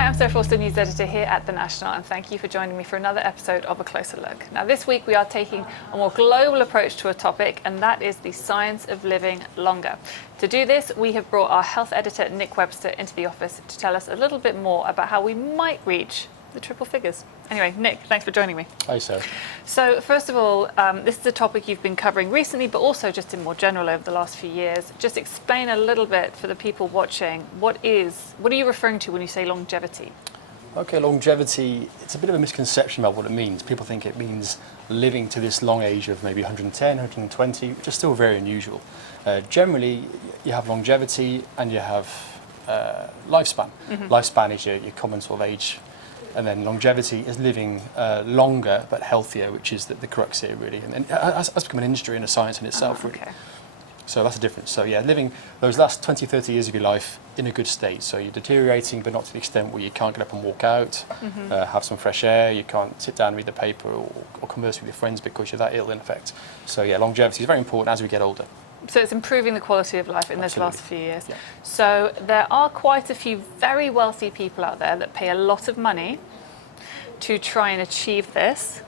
Hi, I'm Sarah Forster, news editor here at The National, and thank you for joining me for another episode of A Closer Look. Now, this week we are taking a more global approach to a topic, and that is the science of living longer. To do this, we have brought our health editor, Nick Webster, into the office to tell us a little bit more about how we might reach the triple figures. Anyway, Nick, thanks for joining me. Hi, Sarah. So, first of all, this is a topic you've been covering recently, but also just in more general over the last few years. Just explain a little bit for the people watching, what are you referring to when you say longevity? Okay, longevity, it's a bit of a misconception about what it means. People think it means living to this long age of maybe 110, 120, which is still very unusual. Generally, you have longevity and you have lifespan. Mm-hmm. Lifespan is your common sort of age. And then longevity is living longer but healthier, which is the crux here, really. And that's become an industry and a science in itself, really. Okay. So that's the difference. So yeah, living those last 20, 30 years of your life in a good state. So you're deteriorating, but not to the extent where you can't get up and walk out, have some fresh air, you can't sit down and read the paper or converse with your friends because you're that ill, in effect. So yeah, longevity is very important as we get older. So it's improving the quality of life in those last few years. Yeah. So there are quite a few very wealthy people out there that pay a lot of money to try and achieve this.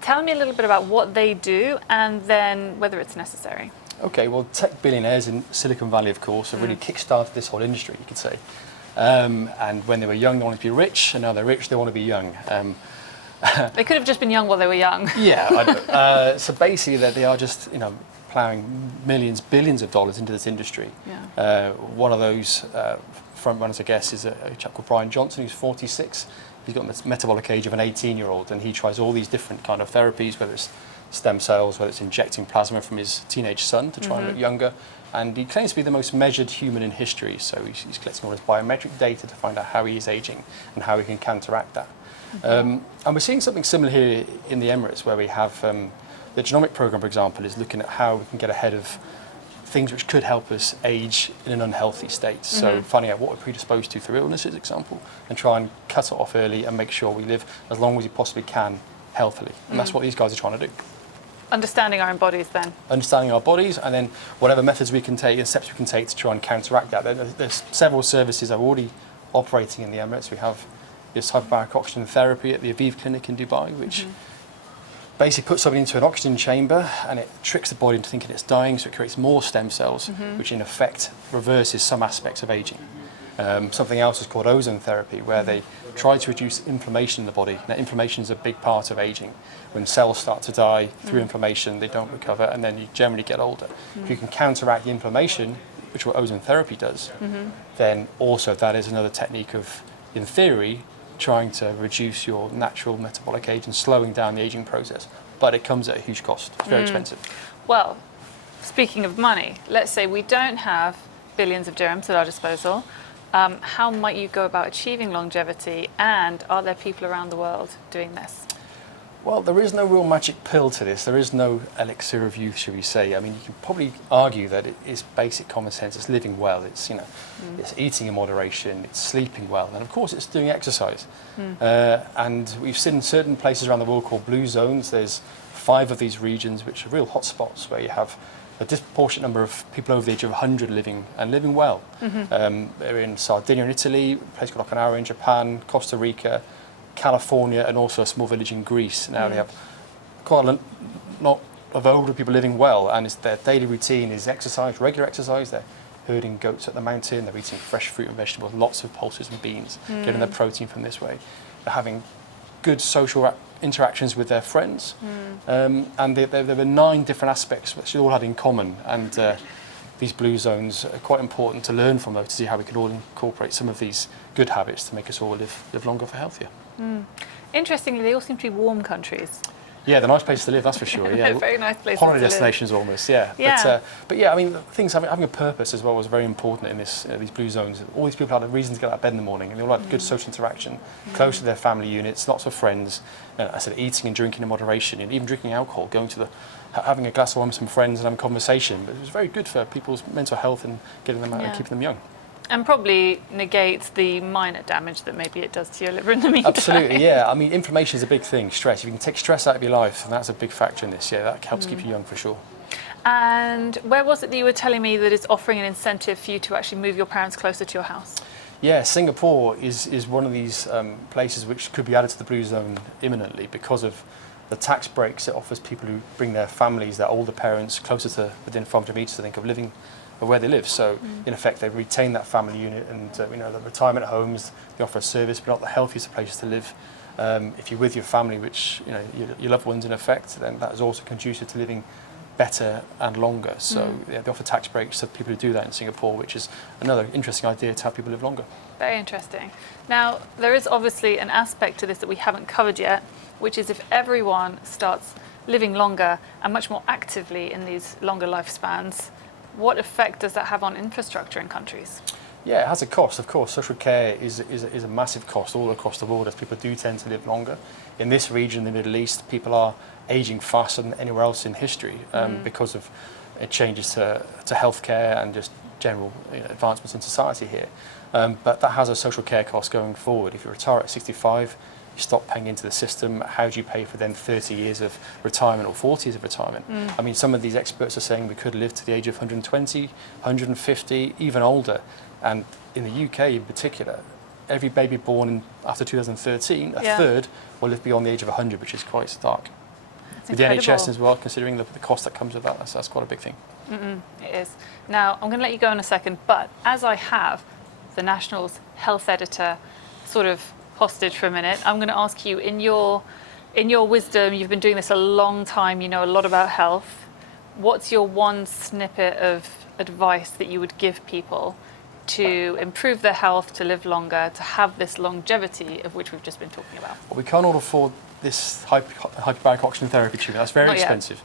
Tell me a little bit about what they do and then whether it's necessary. Okay, well, tech billionaires in Silicon Valley, of course, have really kick-started this whole industry, you could say. And when they were young, they wanted to be rich, and now they're rich, they want to be young. They could have just been young while they were young. Yeah. So basically, they are just, plowing millions, billions of dollars into this industry. Yeah. One of those front runners, I guess, is a chap called Brian Johnson, who's 46. He's got the metabolic age of an 18-year-old, and he tries all these different kind of therapies, whether it's stem cells, whether it's injecting plasma from his teenage son to try and look younger. And he claims to be the most measured human in history, so he's collecting all his biometric data to find out how he is aging and how he can counteract that. And we're seeing something similar here in the Emirates, where we have the genomic program, for example, is looking at how we can get ahead of things which could help us age in an unhealthy state. So finding out what we're predisposed to through illnesses, example, and try and cut it off early and make sure we live as long as we possibly can healthily. And that's what these guys are trying to do. Understanding our own bodies then. Understanding our bodies, and then whatever methods we can take and steps we can take to try and counteract that. There's several services that are already operating in the Emirates. We have this hyperbaric oxygen therapy at the Aviv Clinic in Dubai, which basically puts somebody into an oxygen chamber and it tricks the body into thinking it's dying, so it creates more stem cells, which in effect reverses some aspects of aging. Something else is called ozone therapy, where they try to reduce inflammation in the body. Now, inflammation is a big part of aging. When cells start to die through inflammation, they don't recover, and then you generally get older. If you can counteract the inflammation, which is what ozone therapy does, then also that is another technique of, in theory, trying to reduce your natural metabolic age and slowing down the aging process. But it comes at a huge cost. It's very expensive. Well, speaking of money, let's say we don't have billions of dirhams at our disposal. How might you go about achieving longevity, and are there people around the world doing this? Well, there is no real magic pill to this. There is no elixir of youth, should we say. I mean, you can probably argue that it is basic common sense. It's living well. It's, it's eating in moderation. It's sleeping well. And of course, it's doing exercise. And we've seen certain places around the world called blue zones. There's 5 of these regions, which are real hotspots, where you have a disproportionate number of people over the age of 100 living well. They're in Sardinia in Italy, a place called Okinawa in Japan, Costa Rica, California, and also a small village in Greece. Now they have quite a lot of older people living well, and their daily routine is exercise, regular exercise. They're herding goats at the mountain, they're eating fresh fruit and vegetables, lots of pulses and beans, getting their protein from this way. They're having good social interactions with their friends, and there were 9 different aspects which they all had in common, and these blue zones are quite important to learn from, though, to see how we can all incorporate some of these good habits to make us all live longer for healthier. Interestingly, they all seem to be warm countries. Yeah, they're nice places to live, that's for sure. Yeah, very nice places. Holiday to destinations live. almost. Yeah. But yeah, I mean, things having a purpose as well was very important in these blue zones. All these people had a reason to get out of bed in the morning, and they all had good social interaction, close to their family units, lots of friends. And I said eating and drinking in moderation, and even drinking alcohol, going to having a glass of wine with some friends and having a conversation. But it was very good for people's mental health and getting them out and keeping them young. And probably negates the minor damage that maybe it does to your liver in the meantime. Absolutely, yeah. I mean, inflammation is a big thing, stress. If you can take stress out of your life, and that's a big factor in this, that helps keep you young for sure. And where was it that you were telling me that it's offering an incentive for you to actually move your parents closer to your house? Yeah, Singapore is one of these places which could be added to the blue zone imminently because of the tax breaks it offers people who bring their families, their older parents, closer to within 500 metres, I think, of living where they live. So in effect, they retain that family unit, and the retirement homes, they offer a service, but not the healthiest of places to live. If you're with your family, which your loved ones in effect, then that is also conducive to living better and longer. So they offer tax breaks to people who do that in Singapore, which is another interesting idea to help people live longer. Very interesting. Now, there is obviously an aspect to this that we haven't covered yet, which is if everyone starts living longer and much more actively in these longer lifespans, what effect does that have on infrastructure in countries? Yeah, it has a cost, of course. Social care is a massive cost all across the world, as people do tend to live longer. In this region, the Middle East, people are aging faster than anywhere else in history because of changes to healthcare and just general advancements in society here. But that has a social care cost going forward. If you retire at 65, you stop paying into the system. How do you pay for then 30 years of retirement or 40 years of retirement? I mean, some of these experts are saying we could live to the age of 120, 150, even older. And in the UK in particular, every baby born after 2013, a third will live beyond the age of 100, which is quite stark. With the NHS as well, considering the cost that comes with that, that's quite a big thing. It is. Now, I'm going to let you go in a second, but as I have the National's health editor sort of hostage for a minute, I'm going to ask you, in your wisdom, you've been doing this a long time, you know a lot about health. What's your one snippet of advice that you would give people to improve their health, to live longer, to have this longevity of which we've just been talking about? Well, we can't all afford this hyperbaric oxygen therapy treatment. That's very expensive.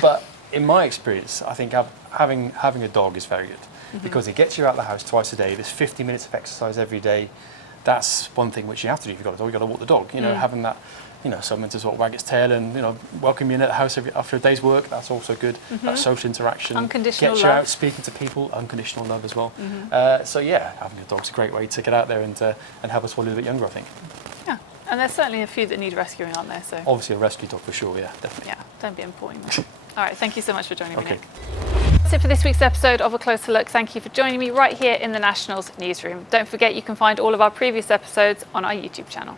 But in my experience, I think having a dog is very good because it gets you out of the house twice a day. There's 50 minutes of exercise every day. That's one thing which you have to do if you've got a dog. You've got to walk the dog. Having that, someone to sort of wag its tail and welcome you in at the house after a day's work. That's also good. That social interaction, unconditional gets you love. out speaking to people, unconditional love as well. So yeah, having a dog's a great way to get out there and help us all a little bit younger, I think. Yeah, and there's certainly a few that need rescuing, aren't there? So obviously a rescue dog for sure. Yeah, definitely. Yeah, don't be importing them. All right, thank you so much for joining me, Okay. Nick. That's it for this week's episode of A Closer Look. Thank you for joining me right here in the National's newsroom. Don't forget you can find all of our previous episodes on our YouTube channel.